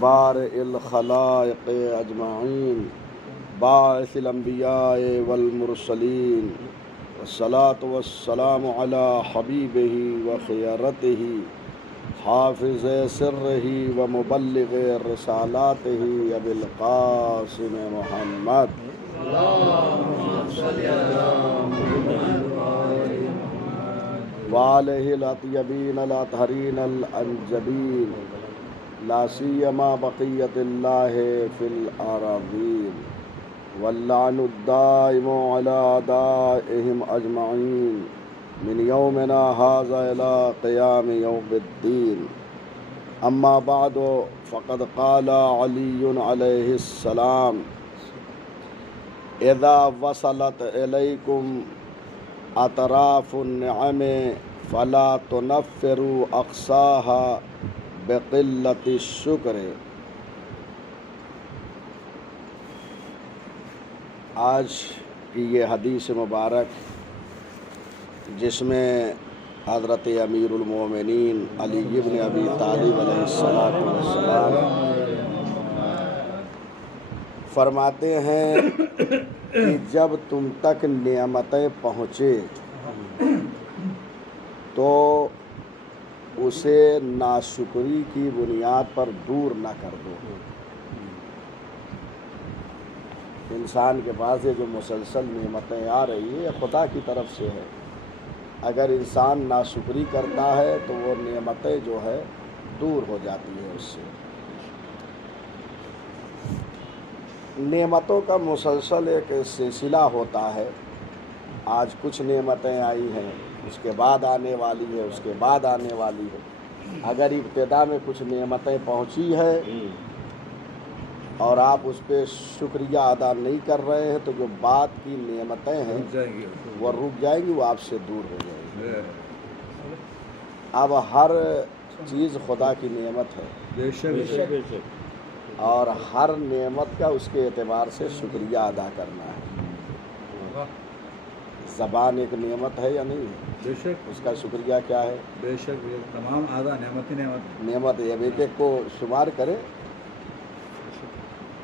بارئ الخلائق اجمعین باعث الانبیاء والمرسلین والصلاة والسلام علی حبیبہ وخیرتہ حافظ سرہ ومبلغ رسالاتہ ابی القاسم محمد وآلہ الاطیبین الاطہرین الانجبین لا سیما بقیت اللہ فی الارضین واللعن الدائم علی اعدائہم اجمعین من یومنا ھذا الی قیام یوم الدین اما بعد فقد قال علی علیہ السلام اذا وصلت الیکم اطراف النعم فلا تنفروا اقصاها بقلت الشکر۔ آج کی یہ حدیث مبارک جس میں حضرت امیر المومنین علی بن ابی طالب علیہ السلام فرماتے ہیں کہ جب تم تک نعمتیں پہنچے تو اسے ناشکری کی بنیاد پر دور نہ کر دو۔ انسان کے پاس یہ جو مسلسل نعمتیں آ رہی ہے خدا کی طرف سے ہے، اگر انسان ناشکری کرتا ہے تو وہ نعمتیں جو ہے دور ہو جاتی ہے اس سے۔ نعمتوں کا مسلسل ایک سلسلہ ہوتا ہے، آج کچھ نعمتیں آئی ہیں، اس کے بعد آنے والی ہے، اس کے بعد آنے والی ہے۔ اگر ابتدا میں کچھ نعمتیں پہنچی ہے اور آپ اس پہ شکریہ ادا نہیں کر رہے ہیں تو جو بعد کی نعمتیں ہیں وہ رک جائیں گی، وہ آپ سے دور ہو جائیں گی۔ اب ہر چیز خدا کی نعمت ہے اور ہر نعمت کا اس کے اعتبار سے شکریہ ادا کرنا ہے۔ زبان ایک نعمت ہے یا نہیں ہے؟ بے شک۔ اس کا شکریہ کیا ہے؟ بے شک، تمام اعضاء نعمت نعمت ہے، اب ایک ایک کو شمار کرے۔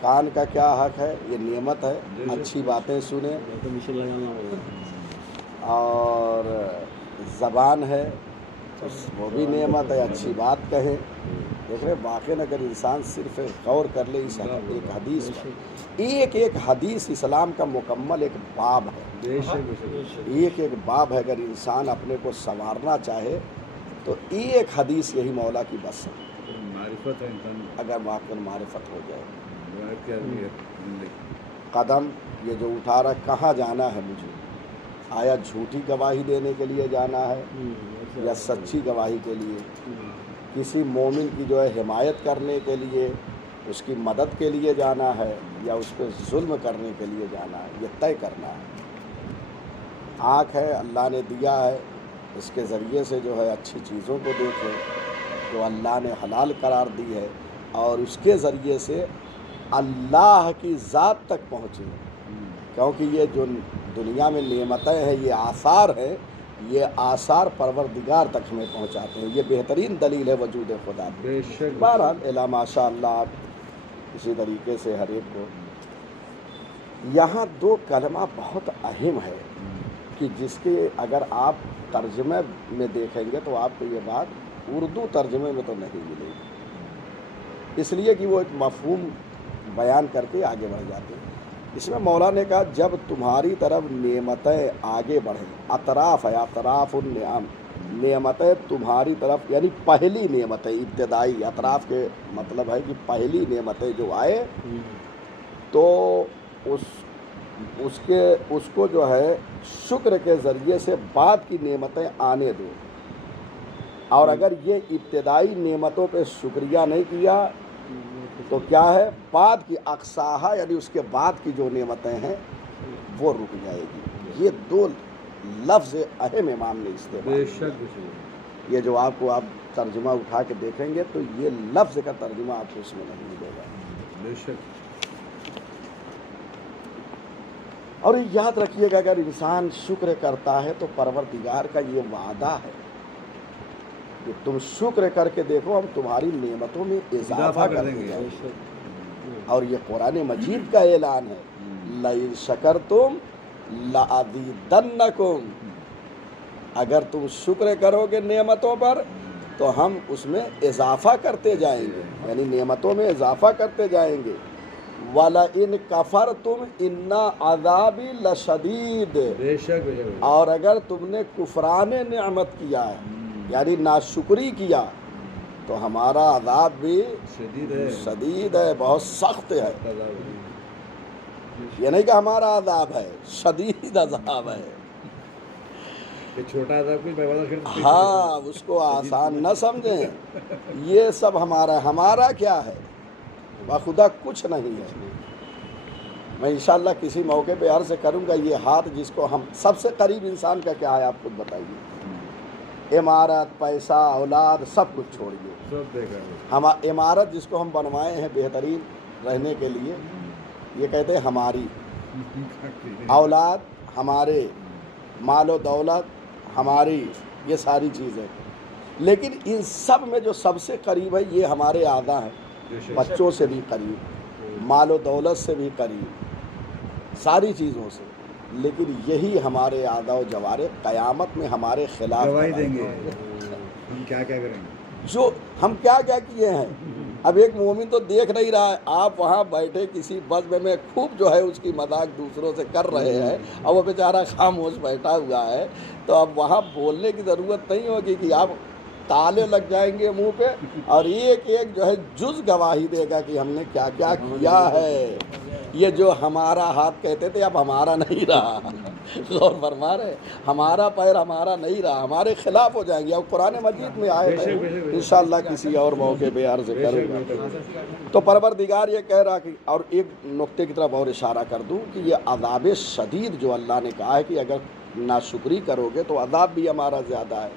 کان کا کیا حق ہے؟ یہ نعمت ہے، اچھی باتیں سنیں۔ اور زبان ہے وہ بھی نعمت ہے، اچھی بات کہیں۔ دیکھ رہے واقعی اگر انسان صرف غور کر لے اس ایک حدیث پر، ایک ایک حدیث اسلام کا مکمل ایک باب ہے، ایک ایک باب ہے۔ اگر انسان اپنے کو سنوارنا چاہے تو ایک حدیث یہی مولا کی بس ہے، معرفت ہے انسان اگر واقعی معرفت ہو جائے۔ زندگی قدم یہ جو اٹھا رہا کہاں جانا ہے مجھے؟ آیا جھوٹی گواہی دینے کے لیے جانا ہے یا سچی گواہی کے لیے؟ کسی مومن کی جو ہے حمایت کرنے کے لیے، اس کی مدد کے لیے جانا ہے یا اس پہ ظلم کرنے کے لیے جانا ہے؟ یہ طے کرنا ہے۔ آنکھ ہے اللہ نے دیا ہے، اس کے ذریعے سے جو ہے اچھی چیزوں کو دیکھیں جو اللہ نے حلال قرار دی ہے، اور اس کے ذریعے سے اللہ کی ذات تک پہنچے، کیونکہ یہ جو دنیا میں نعمتیں ہیں یہ آثار ہیں، یہ آثار پروردگار تک ہمیں پہنچاتے ہیں۔ یہ بہترین دلیل ہے وجود خدا کی۔ بے شک۔ بہرحال الا ماشاء اللہ آپ اسی طریقے سے ہر ایک کو یہاں دو کلمہ بہت اہم ہے کہ جس کے اگر آپ ترجمے میں دیکھیں گے تو آپ کو یہ بات اردو ترجمے میں تو نہیں ملے گی، اس لیے کہ وہ ایک مفہوم بیان کر کے آگے بڑھ جاتے ہیں۔ اس میں مولا نے کہا جب تمہاری طرف نعمتیں آگے بڑھیں، اطراف ہے، اطراف النعم، نعمتیں تمہاری طرف، یعنی پہلی نعمتیں، ابتدائی، اطراف کے مطلب ہے کہ پہلی نعمتیں جو آئے تو اس کو جو ہے شکر کے ذریعے سے بعد کی نعمتیں آنے دو، اور اگر یہ ابتدائی نعمتوں پہ شکریہ نہیں کیا تو کیا ہے؟ بعد کی اقصاہا، یعنی اس کے بعد کی جو نعمتیں ہیں وہ رک جائے گی۔ یہ دو لفظ اہم امام نے استعمال بے کیا۔ شک۔ یہ جو آپ کو آپ ترجمہ اٹھا کے دیکھیں گے تو یہ لفظ کا ترجمہ آپ کو اس میں نہیں ملے گا۔ بے شک۔ اور یاد رکھیے گا اگر انسان شکر کرتا ہے تو پروردگار کا یہ وعدہ ہے کہ تم شکر کر کے دیکھو ہم تمہاری نعمتوں میں اضافہ کر دیں گے. اور یہ قرآن مجید کا اعلان ہے لَإِن شَكَرْتُمْ لَأَزِيدَنَّكُمْ. اگر تم شکر کرو گے نعمتوں پر تو ہم اس میں اضافہ کرتے جائیں گے، یعنی نعمتوں میں اضافہ کرتے جائیں گے. وَلَئِن كَفَرْتُمْ إِنَّ عَذَابِي لَشَدِيدٌ. بے شک اور اگر تم نے کفران نعمت کیا ہے یعنی ناشکری کیا تو ہمارا عذاب بھی شدید ہے، بہت سخت ہے. یہ نہیں کہ ہمارا عذاب ہے، شدید عذاب ہے. چھوٹا عذاب کوئی برداشت کرتے ہاں اس کو آسان نہ سمجھیں. یہ سب ہمارا کیا ہے؟ بخدا کچھ نہیں ہے. میں انشاءاللہ کسی موقع پہ عرض کروں گا یہ ہاتھ جس کو ہم سب سے قریب انسان کا کیا ہے آپ خود بتائیے. عمارت، پیسہ، اولاد سب کچھ چھوڑیے. سب دیکھا ہم عمارت جس کو ہم بنوائے ہیں بہترین رہنے کے لیے یہ کہتے ہیں ہماری. اولاد ہمارے، مال و دولت ہماری، یہ ساری چیزیں. لیکن ان سب میں جو سب سے قریب ہے یہ ہمارے اعضاء ہیں. بچوں سے بھی قریب، مال و دولت سے بھی قریب، ساری چیزوں سے. لیکن یہی ہمارے اعضاء و جوارح قیامت میں ہمارے خلاف گواہی دیں گے. گے. ہم کیا کیا کریں گے، جو ہم کیا کیا کیے ہیں. اب ایک مومن تو دیکھ نہیں رہا ہے، آپ وہاں بیٹھے کسی بس میں خوب جو ہے اس کی مذاق دوسروں سے کر رہے ہیں اور وہ بیچارہ خاموش بیٹھا ہوا ہے. تو اب وہاں بولنے کی ضرورت نہیں ہوگی کہ آپ تالے لگ جائیں گے منہ پہ اور ایک ایک جو ہے جز گواہی دے گا کہ ہم نے کیا کیا کیا ہے. یہ جو ہمارا ہاتھ کہتے تھے اب ہمارا نہیں رہا. غور فرما رہے، ہمارا پیر ہمارا نہیں رہا، ہمارے خلاف ہو جائیں گے. اب قرآن مجید میں آئے ہیں انشاءاللہ کسی اور موقع پہ عرض کروں گا. تو پروردگار یہ کہہ رہا کہ اور ایک نقطے کی طرف اور اشارہ کر دوں کہ یہ عذاب شدید جو اللہ نے کہا ہے کہ اگر ناشکری کرو گے تو عذاب بھی ہمارا زیادہ ہے.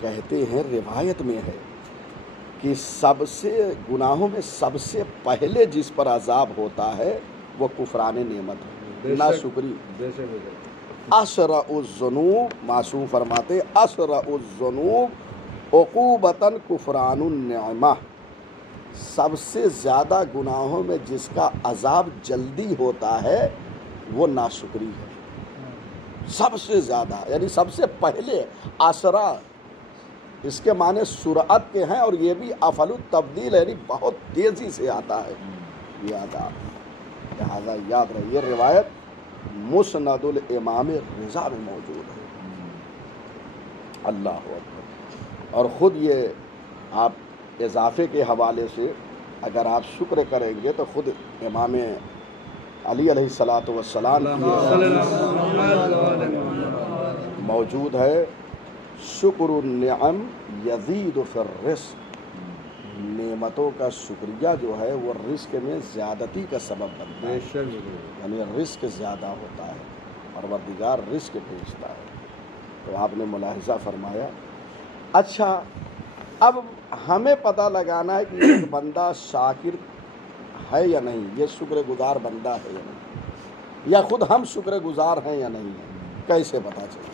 کہتے ہیں روایت میں ہے کہ سب سے گناہوں میں سب سے پہلے جس پر عذاب ہوتا ہے وہ کفران نعمت ہے، ناشکری. اسرع الذنوب، معصوم فرماتے اسرع الذنوب عقوبتاً کفران النعمہ. سب سے زیادہ گناہوں میں جس کا عذاب جلدی ہوتا ہے وہ ناشکری ہے. سب سے زیادہ یعنی سب سے پہلے. اسرع اس کے معنی سرعت کے ہیں اور یہ بھی افعل التبدیل یعنی بہت تیزی سے آتا ہے یہ عذاب. لہٰذا یاد رہے یہ روایت مسند الامام رضا میں موجود ہے. اللہ اکبر. اور خود یہ آپ اضافے کے حوالے سے اگر آپ شکر کریں گے تو خود امام علی علیہ الصلاۃ والسلام موجود ہے شکر النعم یزید فی الرزق. نعمتوں کا شکریہ جو ہے وہ رزق میں زیادتی کا سبب بنتا ہے، یعنی رزق زیادہ ہوتا ہے، پروردگار رزق بھیجتا ہے. تو آپ نے ملاحظہ فرمایا. اچھا اب ہمیں پتہ لگانا ہے کہ ایک بندہ شاکر ہے یا نہیں، یہ شکر گزار بندہ ہے یا نہیں، یا خود ہم شکر گزار ہیں یا نہیں ہیں. کیسے پتہ چلے؟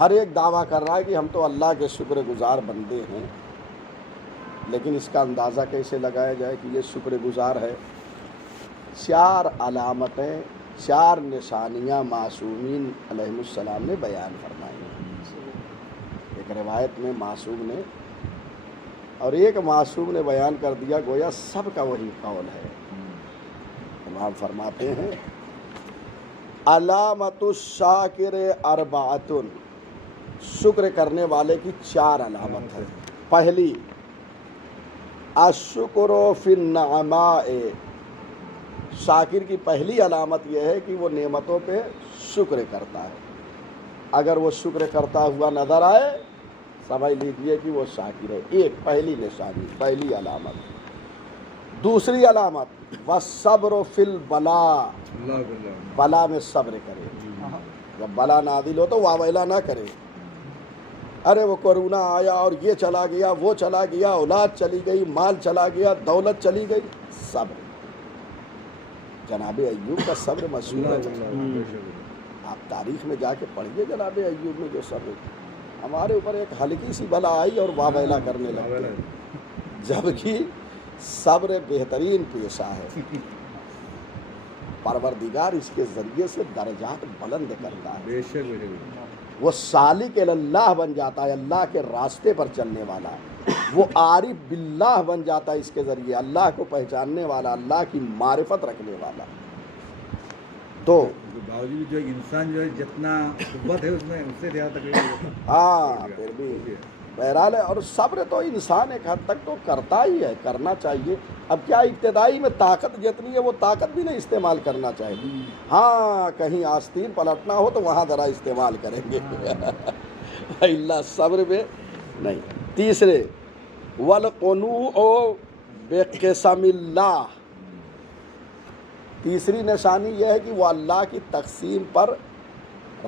ہر ایک دعویٰ کر رہا ہے کہ ہم تو اللہ کے شکر گزار بندے ہیں، لیکن اس کا اندازہ کیسے لگایا جائے کہ یہ شکر گزار ہے؟ 4 علامتیں، 4 نشانیاں معصومین علیہ السلام نے بیان فرمائی. ایک روایت میں معصوم نے اور ایک معصوم نے بیان کر دیا گویا سب کا وہی قول ہے. امام فرماتے ہیں علامت الشاکر اربعۃ، شکر کرنے والے کی 4 علامت ہے. پہلی الشکر فی النعماء، شاکر کی پہلی علامت یہ ہے کہ وہ نعمتوں پہ شکر کرتا ہے. اگر وہ شکر کرتا ہوا نظر آئے سمجھ لیجیے کہ وہ شاکر ہے. ایک پہلی نشانی، پہلی علامت. دوسری علامت والصبر فی البلاء، بلا میں صبر کرے. جب بلا نازل ہو تو واویلا نہ کرے، ارے وہ کورونا آیا اور یہ چلا گیا وہ چلا گیا، اولاد چلی گئی، مال چلا گیا، دولت چلی گئی. صبر. جناب ایوب کا صبر مشہور ہے. آپ تاریخ میں جا کے پڑھیے جناب ایوب میں جو صبر. ہمارے اوپر ایک ہلکی سی بلا آئی اور واویلا کرنے لگتے ہیں، جبکہ صبر بہترین پیشہ ہے۔ پروردگار اس کے ذریعے سے درجات بلند کرتا ہے، بے شک بے شک، وہ سالک اللہ بن جاتا ہے، اللہ کے راستے پر چلنے والا، وہ عارف باللہ بن جاتا ہے اس کے ذریعے، اللہ کو پہچاننے والا، اللہ کی معرفت رکھنے والا۔ تو باوجود جو انسان جو ہے جتنا قوت ہے اس میں اس سے زیادہ تکلیف ہاں پھر بھی بہرحال ہے، اور صبر تو انسان ایک حد تک تو کرتا ہی ہے، کرنا چاہیے۔ اب کیا ابتدائی میں طاقت جتنی ہے وہ طاقت بھی نہیں استعمال کرنا چاہیے، ہاں کہیں آستین پلٹنا ہو تو وہاں ذرا استعمال کریں گے، اللہ صبر میں نہیں۔ تیسرے وَالْقُنُوعُ بِقِسَمِ اللہ، تیسری نشانی یہ ہے کہ وہ اللہ کی تقسیم پر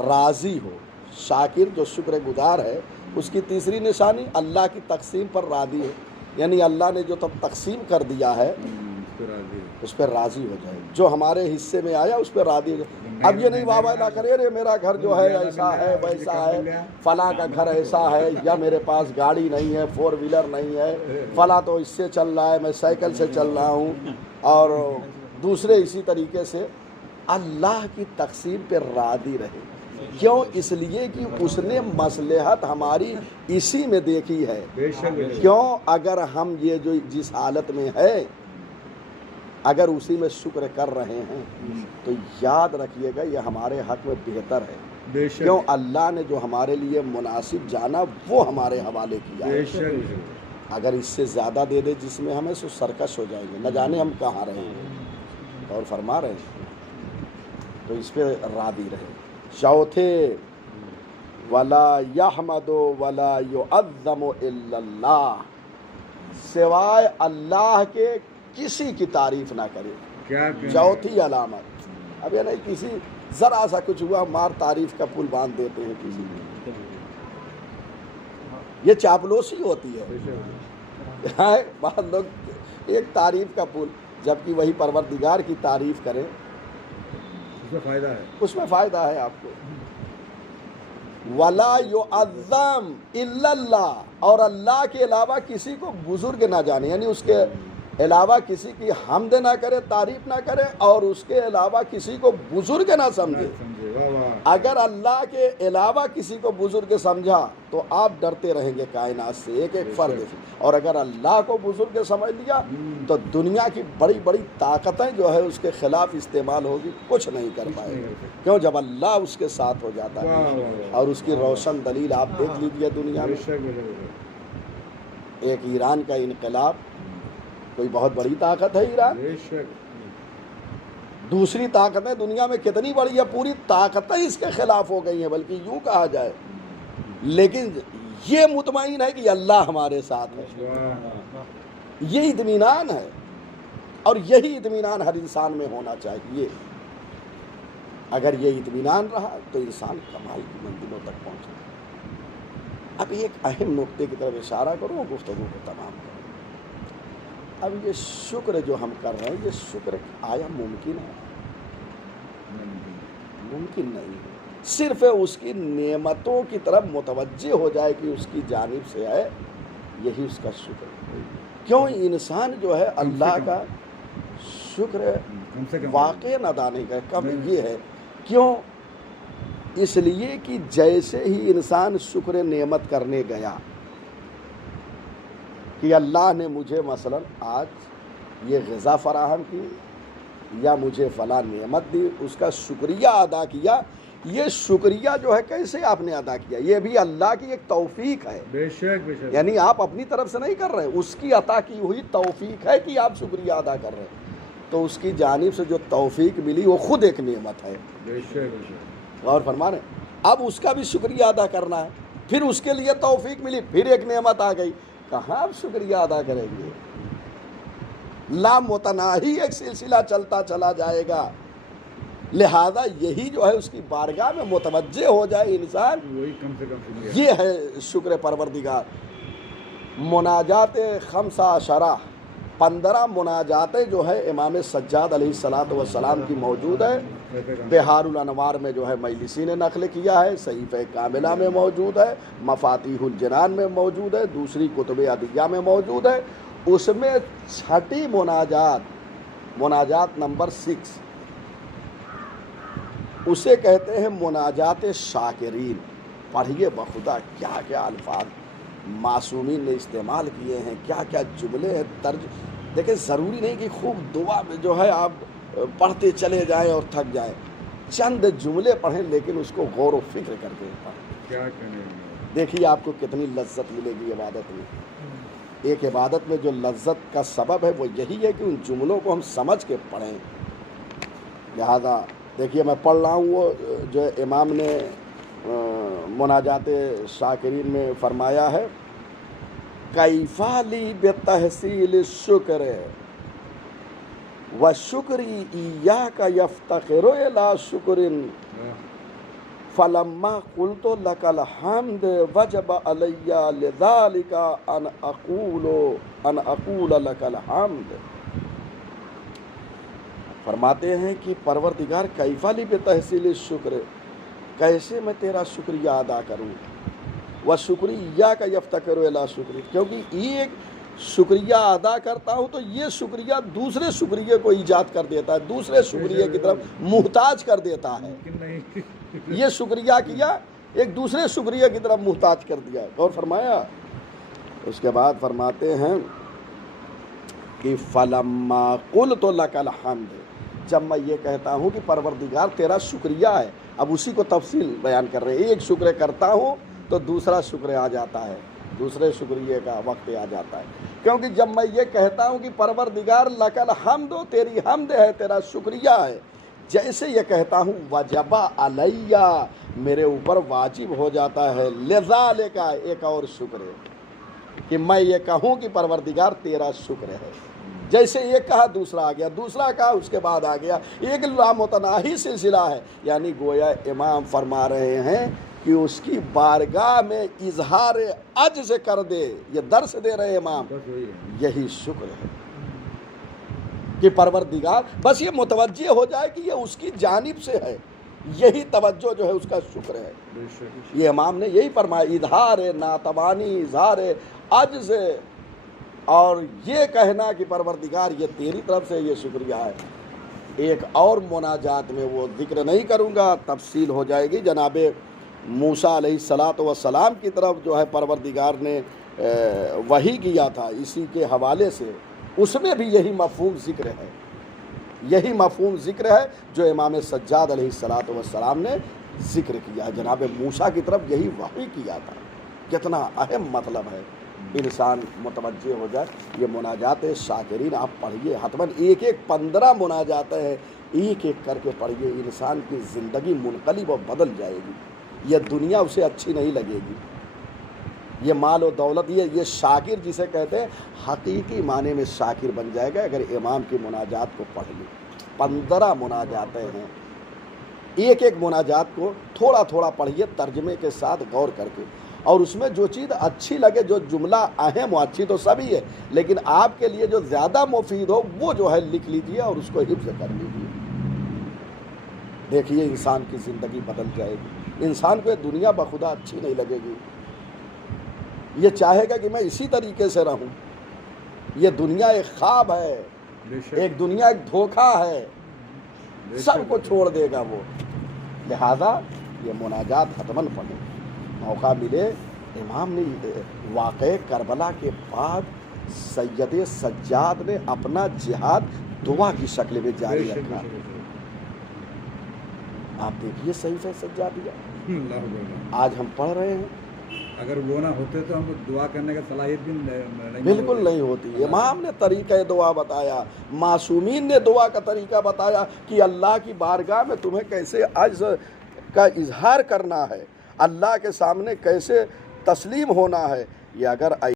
راضی ہو۔ شاکر جو شکر گزار ہے اس کی تیسری نشانی اللہ کی تقسیم پر راضی ہے، یعنی اللہ نے جو تب تقسیم کر دیا ہے اس پہ راضی ہو جائے، جو ہمارے حصے میں آیا اس پہ راضی ہو جائے۔ اب یہ نہیں واہ نہ کرے رے میرا گھر جو ہے ایسا ہے ویسا ہے، فلاں کا گھر ایسا ہے، یا میرے پاس گاڑی نہیں ہے، 4 ویلر نہیں ہے، فلاں تو اس سے چل رہا ہے، میں سائیکل سے چل رہا ہوں، اور دوسرے اسی طریقے سے۔ اللہ کی تقسیم پہ راضی رہے، کیوں؟ اس لیے کہ اس نے مصلحت ہماری اسی میں دیکھی ہے۔ کیوں؟ اگر ہم یہ جو جس حالت میں ہے اگر اسی میں شکر کر رہے ہیں تو یاد رکھیے گا یہ ہمارے حق میں بہتر ہے، کیوں؟ اللہ نے جو ہمارے لیے مناسب جانا وہ ہمارے حوالے کیا ہے۔ اگر اس سے زیادہ دے دے جس میں ہمیں سو سرکش ہو جائیں گے، نہ جانے ہم کہاں رہیں گے، اور فرما رہے ہیں، تو اس پہ راضی رہے۔ چوتھے وَلَا يَحْمَدُ وَلَا يُعَظَّمُ إِلَّا اللَّهُ، سوائے اللہ کے کسی کی تعریف نہ کرے۔ چوتھی علامت، اب یہ نہیں کسی ذرا سا کچھ ہوا مار تعریف کا پل باندھ دیتے ہیں کسی کو، یہ چاپلوسی ہوتی ہے۔ بعض لوگ ایک تعریف کا پل، جبکہ وہی پروردگار کی تعریف کریں فائدہ ہے، اس میں فائدہ ہے آپ کو۔ وَلَا يُعَظَّمْ إِلَّا اللَّهُ، اور اللہ کے علاوہ کسی کو بزرگ نہ جانے، یعنی اس کے علاوہ کسی کی حمد نہ کرے، تعریف نہ کرے، اور اس کے علاوہ کسی کو بزرگ نہ سمجھے۔ اگر اللہ کے علاوہ کسی کو بزرگ سمجھا تو آپ ڈرتے رہیں گے کائنات سے، ایک ایک فرد سے، اور اگر اللہ کو بزرگ سمجھ لیا تو دنیا کی بڑی بڑی طاقتیں جو ہے اس کے خلاف استعمال ہوگی، کچھ نہیں کر پائے گا، کیوں؟ جب اللہ اس کے ساتھ ہو جاتا ہے، اور اس کی روشن دلیل آپ دیکھ لیجیے دنیا میں۔ ایک ایران کا انقلاب، کوئی بہت بڑی طاقت ہے ایران، دوسری طاقتیں دنیا میں کتنی بڑی ہے، پوری طاقتیں اس کے خلاف ہو گئی ہیں، بلکہ یوں کہا جائے، لیکن یہ مطمئن ہے کہ اللہ ہمارے ساتھ ہے، یہ اطمینان ہے، اور یہی اطمینان ہر انسان میں ہونا چاہیے۔ اگر یہ اطمینان رہا تو انسان کمال کی منزلوں تک پہنچے۔ اب ایک اہم نقطے کی طرف اشارہ کروں، گفتگو کو تمام کروں۔ اب یہ شکر جو ہم کر رہے ہیں، یہ شکر آیا ممکن ہے؟ ممکن نہیں ہے۔ صرف اس کی نعمتوں کی طرف متوجہ ہو جائے کہ اس کی جانب سے ہے، یہی اس کا شکر ہے۔ کیوں؟ انسان جو ہے اللہ کا شکر واقع ادا نہیں کرے، کم یہ ہے، کیوں؟ اس لیے کہ جیسے ہی انسان شکر نعمت کرنے گیا کہ اللہ نے مجھے مثلا آج یہ غذا فراہم کی یا مجھے فلاں نعمت دی، اس کا شکریہ ادا کیا، یہ شکریہ جو ہے کیسے آپ نے ادا کیا؟ یہ بھی اللہ کی ایک توفیق ہے، بے شک بے شک، یعنی آپ اپنی طرف سے نہیں کر رہے، اس کی عطا کی ہوئی توفیق ہے کہ آپ شکریہ ادا کر رہے ہیں، تو اس کی جانب سے جو توفیق ملی وہ خود ایک نعمت ہے۔ بے شک بے شک، اور فرمانے اب اس کا بھی شکریہ ادا کرنا ہے، پھر اس کے لیے توفیق ملی، پھر ایک نعمت آ گئی، کہاں آپ شکریہ ادا کریں گے؟ لامتناہی ایک سلسلہ چلتا چلا جائے گا، لہذا یہی جو ہے اس کی بارگاہ میں متوجہ ہو جائے انسان، وہی کم سے کم شکریہ۔ یہ ہے شکر پروردگار۔ مناجات 15 15 مناجاتیں جو ہے امام سجاد علیہ الصلوۃ والسلام کی موجود ہے. بہار الانوار میں جو ہے مجلسی نے نقل کیا ہے, صحیفہ کاملہ میں موجود ہے, مفاتیح الجنان میں موجود ہے, دوسری کتب عدیہ میں موجود ہے. اس میں چھٹی مناجات نمبر 6, اسے کہتے ہیں مناجات شاکرین. پڑھیے بخدا کیا کیا الفاظ معصومین نے استعمال کیے ہیں, کیا کیا جملے ہیں درج. دیکھیں ضروری نہیں کہ خوب دعا میں جو ہے آپ پڑھتے چلے جائیں اور تھک جائیں, چند جملے پڑھیں لیکن اس کو غور و فکر کر کے پڑھیں. کیا کریں, دیکھیے آپ کو کتنی لذت ملے گی عبادت میں. ایک عبادت میں جو لذت کا سبب ہے وہ یہی ہے کہ ان جملوں کو ہم سمجھ کے پڑھیں. لہذا دیکھیے میں پڑھ رہا ہوں وہ جو امام نے مناجات شاکرین میں فرمایا ہے, کیفا لی بتحصیل الشکر وشکری ایاک یفتقر الی شکر فلما قلت لک الحمد وجب علی لذلک ان اقول لک الحمد. فرماتے ہیں کہ پروردگار کیفا لی بتحصیل الشکر, کیسے میں تیرا شکریہ ادا کروں. وشکری ایاک یفتقر الی شکر, کیونکہ ایک شکریہ ادا کرتا ہوں تو یہ شکریہ دوسرے شکریہ کو ایجاد کر دیتا ہے, دوسرے شکریہ کی طرف محتاج کر دیتا ہے. یہ شکریہ کیا, ایک دوسرے شکریہ کی طرف محتاج کر دیا. غور فرمایا. اس کے بعد فرماتے ہیں کہ فلما قلت لک الحمد, جب میں یہ کہتا ہوں کہ پروردگار تیرا شکریہ ہے, اب اسی کو تفصیل بیان کر رہے ہیں. ایک شکر کرتا ہوں تو دوسرا شکر آ جاتا ہے, دوسرے شکریہ کا وقت آ جاتا ہے. کیونکہ جب میں یہ کہتا ہوں کہ پروردگار لک الحمد, تیری حمد ہے, تیرا شکریہ ہے, جیسے یہ کہتا ہوں وجب علیہ, میرے اوپر واجب ہو جاتا ہے لذالک, ایک اور شکر ہے کہ میں یہ کہوں کہ پروردگار تیرا شکر ہے. جیسے ایک کہا دوسرا آ گیا, دوسرا کہا اس کے بعد آ گیا, ایک لامتناہی سلسلہ ہے. یعنی گویا امام فرما رہے ہیں کہ اس کی بارگاہ میں اظہار عجز کر دے, یہ درس دے رہے امام, یہی شکر ہے کہ پروردگار بس یہ متوجہ ہو جائے کہ یہ اس کی جانب سے ہے, یہی توجہ جو ہے اس کا شکر ہے. یہ امام نے یہی فرمایا, اظہار ناتوانی, اظہار عجز, اور یہ کہنا کہ پروردگار یہ تیری طرف سے یہ شکریہ ہے. ایک اور مناجات میں وہ ذکر نہیں کروں گا, تفصیل ہو جائے گی. جناب موسیٰ علیہ الصلوۃ والسلام کی طرف جو ہے پروردگار نے وحی کیا تھا, اسی کے حوالے سے اس میں بھی یہی مفہوم ذکر ہے, یہی مفہوم ذکر ہے جو امام سجاد علیہ الصلوۃ والسلام نے ذکر کیا ہے. جناب موسیٰ کی طرف یہی وحی کیا تھا. کتنا اہم مطلب ہے, انسان متوجہ ہو جائے. یہ مناجات شاکرین آپ پڑھیے حتماً, ایک 15 مناجاتیں ہیں, ایک ایک کر کے پڑھیے. انسان کی زندگی منقلب و بدل جائے گی. یہ دنیا اسے اچھی نہیں لگے گی, یہ مال و دولت, یہ شاکر جسے کہتے ہیں حقیقی معنی میں شاکر بن جائے گا اگر امام کی مناجات کو پڑھ لے. 15 مناجاتیں ہیں, ایک ایک مناجات کو تھوڑا تھوڑا پڑھیے ترجمے کے ساتھ غور کر کے, اور اس میں جو چیز اچھی لگے, جو جملہ اہم ہو, اچھی تو سبھی ہے لیکن آپ کے لیے جو زیادہ مفید ہو وہ جو ہے لکھ لیجئے اور اس کو حفظ کر لیجئے. دیکھیے انسان کی زندگی بدل جائے گی. انسان کو یہ دنیا بخدا اچھی نہیں لگے گی, یہ چاہے گا کہ میں اسی طریقے سے رہوں. یہ دنیا ایک خواب ہے, ایک دنیا ایک دھوکہ ہے, سب کو چھوڑ دے گا وہ. لہذا یہ مناجات حتماً پڑھیں. موقع ملے, امام نے واقع کربلا کے بعد سید سجاد نے اپنا جہاد دعا کی شکل میں جاری رکھا. آپ دیکھیے صحیفہ سجادیہ آج ہم پڑھ رہے ہیں, اگر وہ نہ ہوتے تو ہم کو دعا کرنے کا صلاحیت بھی نہیں, بالکل نہیں ہوتی. امام نے طریقہ دعا بتایا, معصومین نے دعا کا طریقہ بتایا کہ اللہ کی بارگاہ میں تمہیں کیسے عجز کا اظہار کرنا ہے, اللہ کے سامنے کیسے تسلیم ہونا ہے. یہ اگر